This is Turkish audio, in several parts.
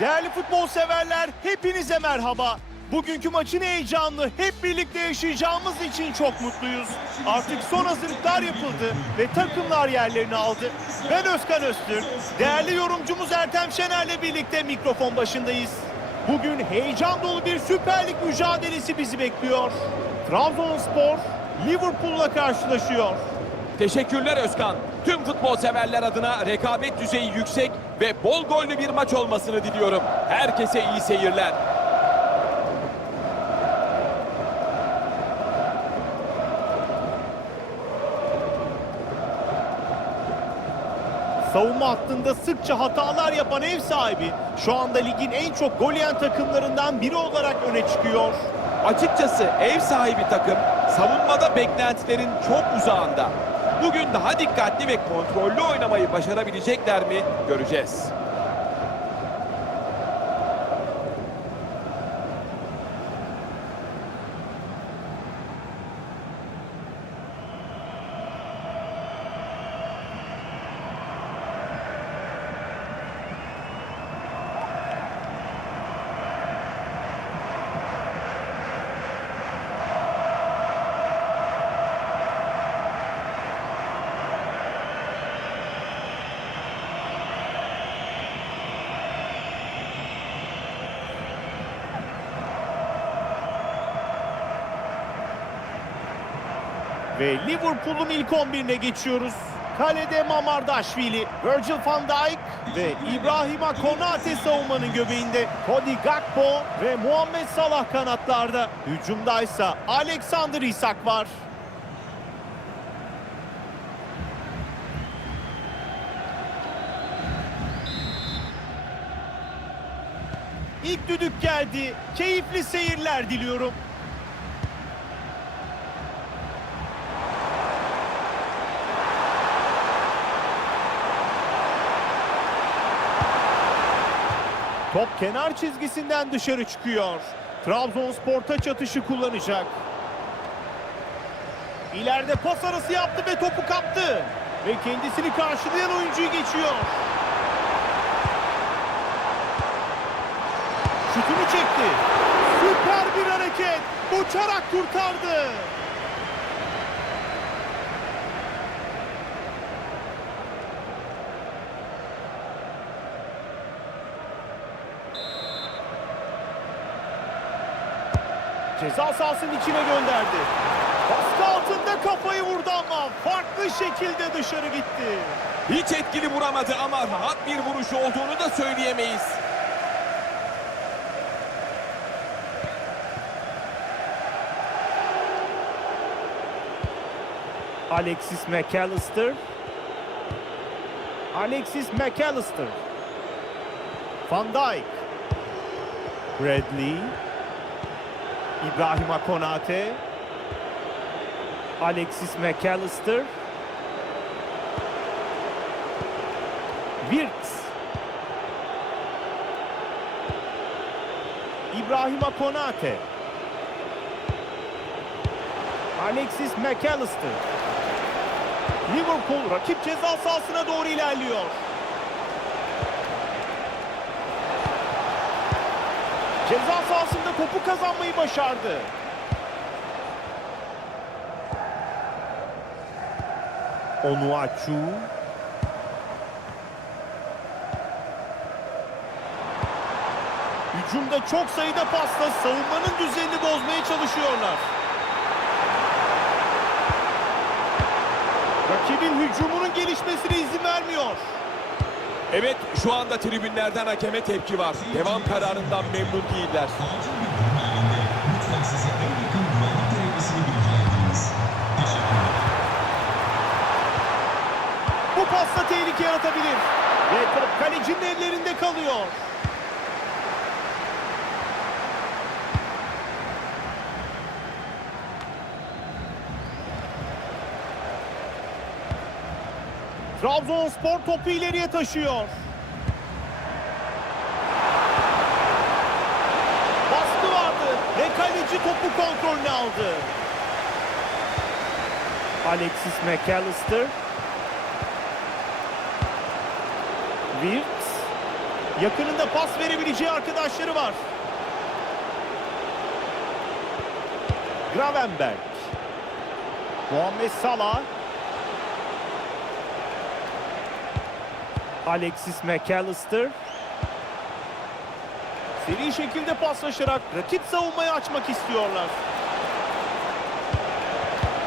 Değerli futbol severler, hepinize merhaba. Bugünkü maçın heyecanlı hep birlikte yaşayacağımız için çok mutluyuz. Artık son hazırlıklar yapıldı ve takımlar yerlerini aldı. Ben Özkan Öztürk, değerli yorumcumuz Ertem Şener'le birlikte mikrofon başındayız. Bugün heyecan dolu bir Süper Lig mücadelesi bizi bekliyor. Trabzonspor Liverpool'la karşılaşıyor. Teşekkürler Özkan. Tüm futbol severler adına rekabet düzeyi yüksek ve bol gollü bir maç olmasını diliyorum. Herkese iyi seyirler. Savunma hattında sıkça hatalar yapan ev sahibi şu anda ligin en çok gol yiyen takımlarından biri olarak öne çıkıyor. Açıkçası ev sahibi takım savunmada beklentilerin çok uzağında. Bugün daha dikkatli ve kontrollü oynamayı başarabilecekler mi göreceğiz. Ve Liverpool'un ilk 11'ine geçiyoruz. Kalede Mamardaşvili, Virgil van Dijk ve İbrahima Konate savunmanın göbeğinde. Cody Gakpo ve Muhammed Salah kanatlarda. Hücumdaysa Alexander Isak var. İlk düdük geldi. Keyifli seyirler diliyorum. Top kenar çizgisinden dışarı çıkıyor. Trabzonspor taç atışı kullanacak. İleride pas arası yaptı ve topu kaptı. Ve kendisini karşılayan oyuncuyu geçiyor. Şutunu çekti. Süper bir hareket. Uçarak kurtardı. Ceza sahasının içine gönderdi. Baskı altında kafayı vurdu ama farklı şekilde dışarı gitti. Hiç etkili vuramadı ama rahat bir vuruş olduğunu da söyleyemeyiz. Alexis McAllister. Alexis McAllister. Van Dijk. Bradley. İbrahima Konate. Alexis McAllister. Wirtz. İbrahima Konate. Alexis McAllister. Liverpool rakip ceza sahasına doğru ilerliyor. Ceza sahasında topu kazanmayı başardı. Onuachu. Hücumda çok sayıda pasla savunmanın düzenini bozmaya çalışıyorlar. Rakibin hücumunun gelişmesine izin vermiyor. Evet şu anda tribünlerden hakeme tepki var. Devam kararından memnun değiller. Bu pasla tehlike yaratabilir. Ve kalecinin ellerinde kalıyor. Trabzonspor topu ileriye taşıyor. Baskı vardı ve kaleci topu kontrolüne aldı. Alexis McAllister. Wirtz. Yakınında pas verebileceği arkadaşları var. Gravenberg. Muhammed Salah. Alexis McAllister. Seri şekilde paslaşarak rakip savunmayı açmak istiyorlar.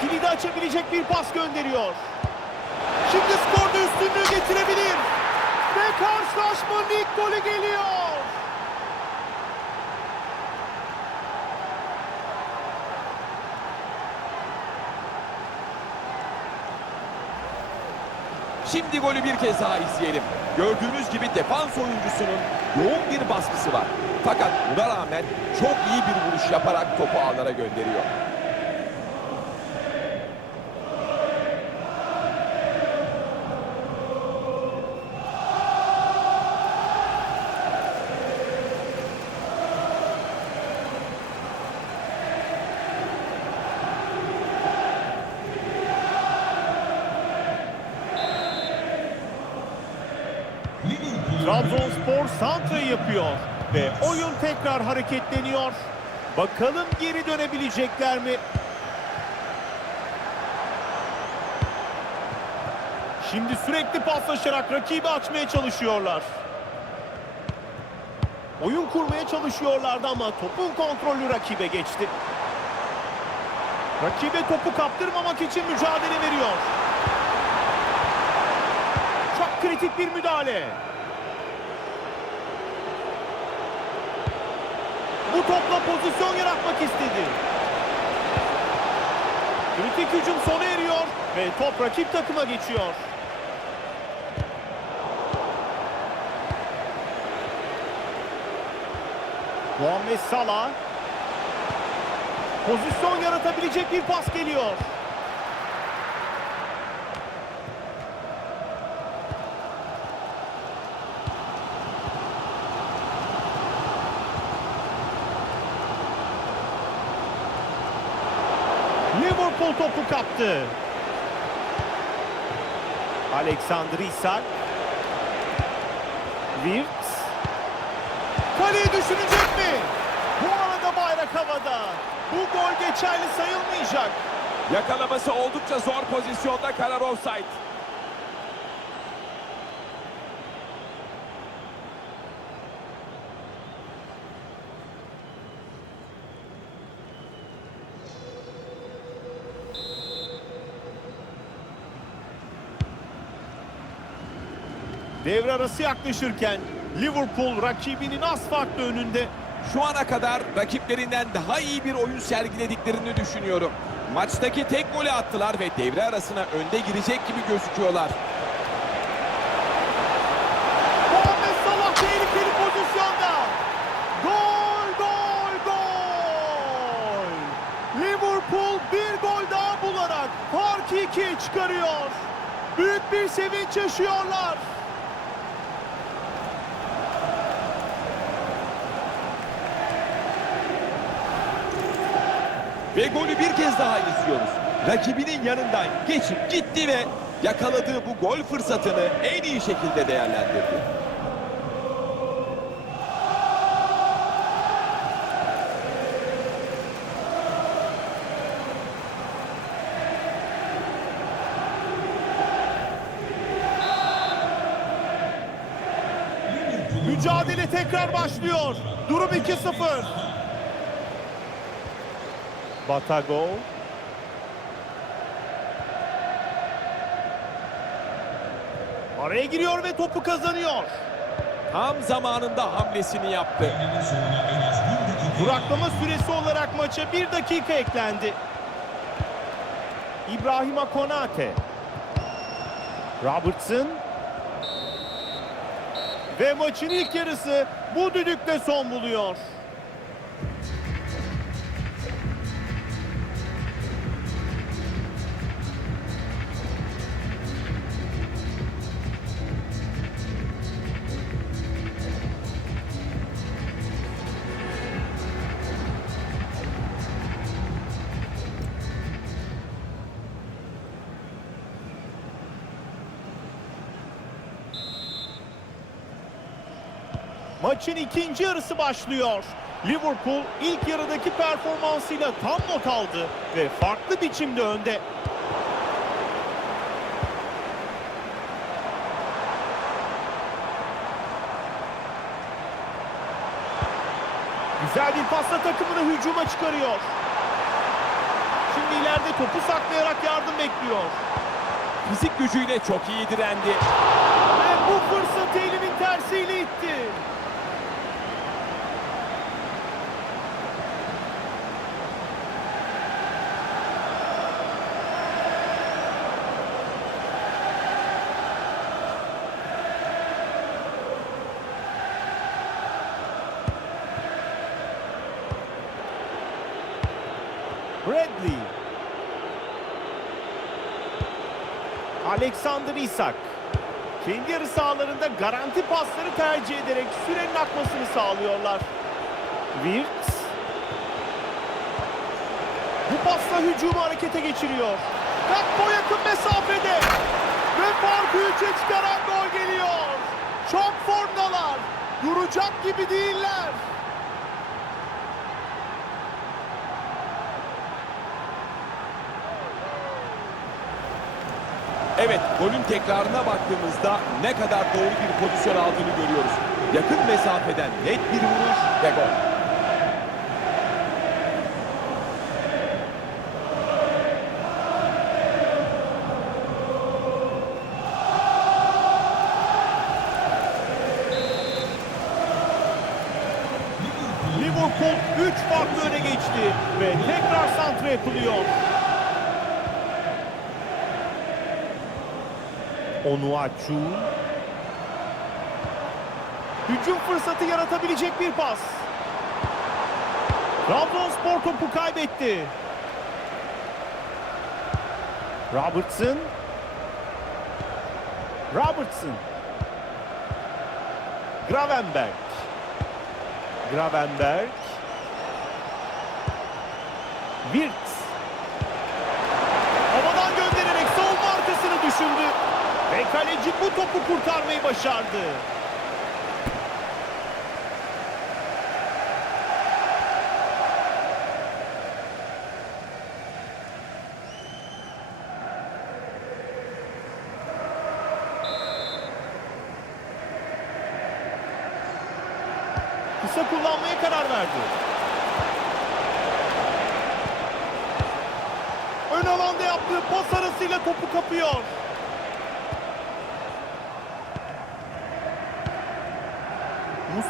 Kilidi açabilecek bir pas gönderiyor. Şimdi skorda üstünlüğü getirebilir. Ve karşılaşmanın ilk golü geliyor. Şimdi golü bir kez daha izleyelim. Gördüğünüz gibi defans oyuncusunun yoğun bir baskısı var. Fakat buna rağmen çok iyi bir vuruş yaparak topu ağlara gönderiyor. Trabzonspor santrayı yapıyor ve oyun tekrar hareketleniyor. Bakalım geri dönebilecekler mi? Şimdi sürekli paslaşarak rakibi açmaya çalışıyorlar. Oyun kurmaya çalışıyorlardı ama topun kontrolü rakibe geçti. Rakibe topu kaptırmamak için mücadele veriyor. Çok kritik bir müdahale. Bu topla pozisyon yaratmak istedi. Kritik hücum sona eriyor ve top rakip takıma geçiyor. Muhammed Salah pozisyon yaratabilecek bir pas geliyor. Liverpool topu kaptı. Alexander Isak. Wirtz. Kaleyi düşünecek mi? Bu arada bayrak havada. Bu gol geçerli sayılmayacak. Yakalaması oldukça zor pozisyonda karar offside. Devre arası yaklaşırken Liverpool rakibinin az farklı önünde. Şu ana kadar rakiplerinden daha iyi bir oyun sergilediklerini düşünüyorum. Maçtaki tek golü attılar ve devre arasına önde girecek gibi gözüküyorlar. Muhammed Salah tehlikeli pozisyonda. Gol, gol, gol. Liverpool bir gol daha bularak farkı ikiye çıkarıyor. Büyük bir sevinç yaşıyorlar. Ve golü bir kez daha izliyoruz. Rakibinin yanından geçip gitti ve yakaladığı bu gol fırsatını en iyi şekilde değerlendirdi. Mücadele tekrar başlıyor. Durum 2-0. Batago. Araya giriyor ve topu kazanıyor. Tam zamanında hamlesini yaptı. Duraklama süresi olarak maça bir dakika eklendi. İbrahima Konate. Robertson. Ve maçın ilk yarısı bu düdükle son buluyor. Maçın ikinci yarısı başlıyor. Liverpool ilk yarıdaki performansıyla tam not aldı ve farklı biçimde önde. Güzel bir pasla takımını hücuma çıkarıyor. Şimdi ileride topu saklayarak yardım bekliyor. Fizik gücüyle çok iyi direndi. Ve bu fırsatı elinin tersiyle itti. Bradley. Alexander Isak. Kendi yarı sahalarında garanti pasları tercih ederek sürenin akmasını sağlıyorlar. Wirtz. Bu pasla hücumu harekete geçiriyor. Gakpo yakın mesafede. Ve farkı 3'e çıkaran gol geliyor. Çok formdalar. Duracak gibi değiller. Evet, golün tekrarına baktığımızda ne kadar doğru bir pozisyon aldığını görüyoruz. Yakın mesafeden net bir vuruş ve gol. Liverpool 3 farklı öne geçti ve tekrar santra yapılıyor. Onuachu. Hücum fırsatı yaratabilecek bir pas. Trabzonspor topu kaybetti. Robertson. Robertson. Gravenberg. Gravenberg. Wirtz. Kaleci bu topu kurtarmayı başardı. Kısa kullanmaya karar verdi. Ön alanda yaptığı pas arasıyla topu kapıyor.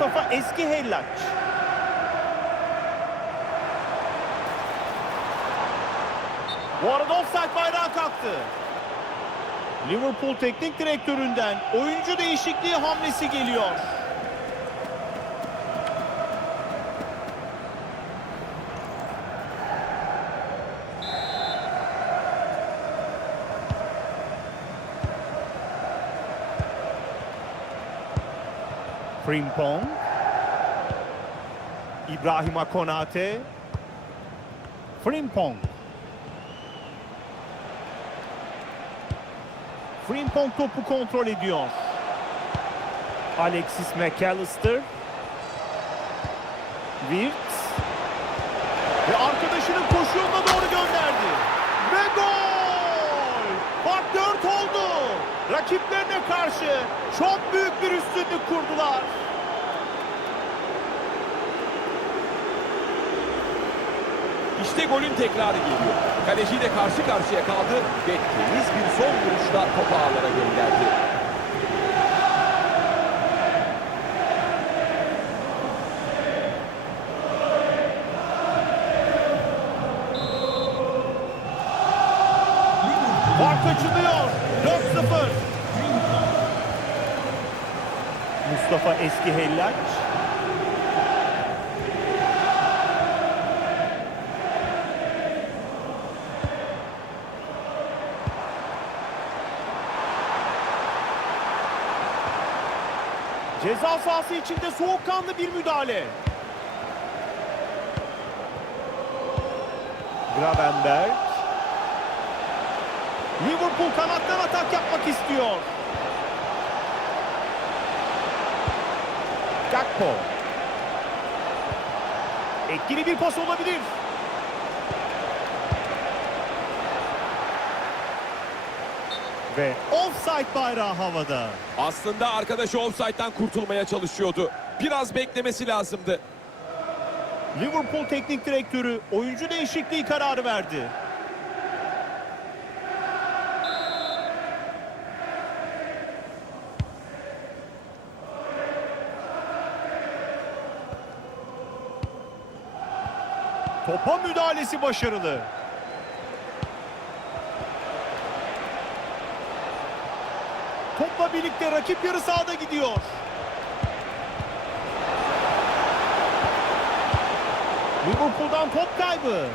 Mustafa Eski Hellaç. Bu arada offside bayrağı kalktı. Liverpool teknik direktöründen oyuncu değişikliği hamlesi geliyor. Frimpong. İbrahim Konate. Frimpong. Frimpong topu kontrol ediyor. Alexis McAllister. Wirtz. Ve arkadaşının koşu yoluna doğru gönderdi. Ve gol! Karşı çok büyük bir üstünlük kurdular. İşte golün tekrarı geliyor. Kaleciyle karşı karşıya kaldı ve temiz bir son vuruşla topu ağlara gönderdi. Eski Hellaç. Ceza sahası içinde soğukkanlı bir müdahale. Gravenberg. Liverpool kanattan atak yapmak istiyor. Gakpo. Etkili bir pas olabilir. Ve offside bayrağı havada. Aslında arkadaşı offside'dan kurtulmaya çalışıyordu. Biraz beklemesi lazımdı. Liverpool teknik direktörü oyuncu değişikliği kararı verdi. Topa müdahalesi başarılı. Topla birlikte rakip yarı sahada gidiyor. Liverpool'dan top kaybı.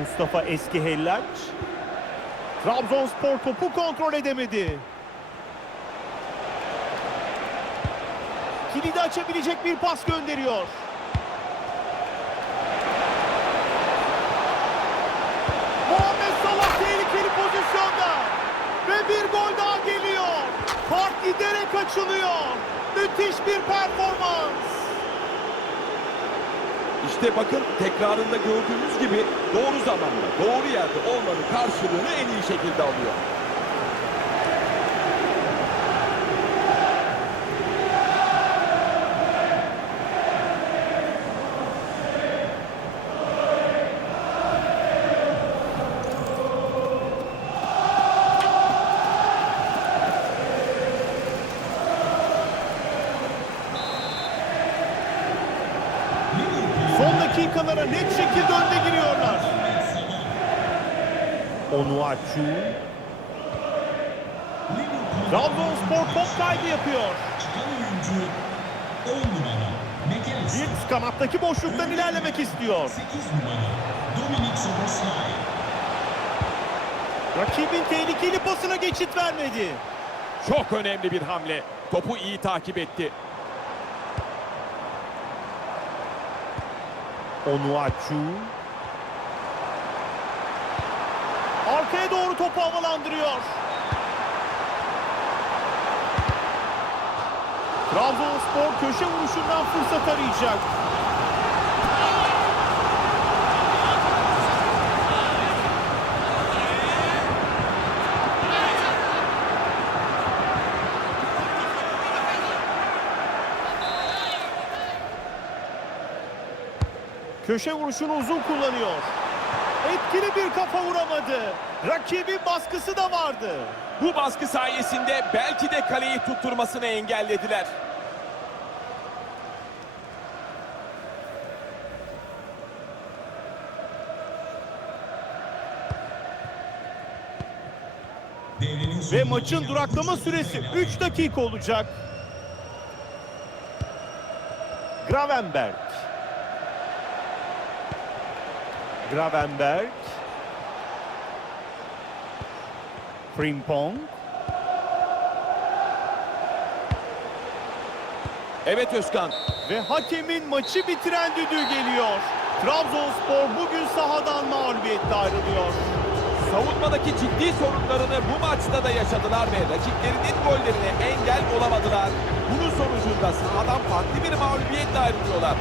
Mustafa Eski Hellaç. Trabzonspor topu kontrol edemedi. Kilidi açabilecek bir pas gönderiyor. Muhammed Salah tehlikeli pozisyonda. Ve bir gol daha geliyor. Fark giderek açılıyor. Müthiş bir performans. İşte bakın tekrarında gördüğünüz gibi doğru zamanda, doğru yerde olmanın karşılığını en iyi şekilde alıyor. Son dakikalara net şekilde önde giriyorlar. Onuachu. Trabzonspor top kaybı yapıyor. Oyuncu 10 numara McAllister. Wirtz kanattaki boşluktan ilerlemek istiyor. 8 numara Dominic Soboslay. Rakibin tehlikeli pasına geçit vermedi. Çok önemli bir hamle. Topu iyi takip etti. Onuachu. Arkaya doğru topu havalandırıyor. Trabzonspor köşe vuruşundan fırsat arayacak. Köşe vuruşunu uzun kullanıyor. Etkili bir kafa vuramadı. Rakibin baskısı da vardı. Bu baskı sayesinde belki de kaleyi tutturmasını engellediler. Ve maçın duraklama süresi sayılar. 3 dakika olacak. Gravenberg. Gravenberg. Frimpong. Evet Özkan, Ve hakemin maçı bitiren düdüğü geliyor. Trabzonspor bugün sahadan mağlubiyetle ayrılıyor. savunmadaki ciddi sorunlarını bu maçta da yaşadılar ve rakiplerinin gollerine engel olamadılar. Bunun sonucunda sahadan farklı bir mağlubiyetle ayrılıyorlar.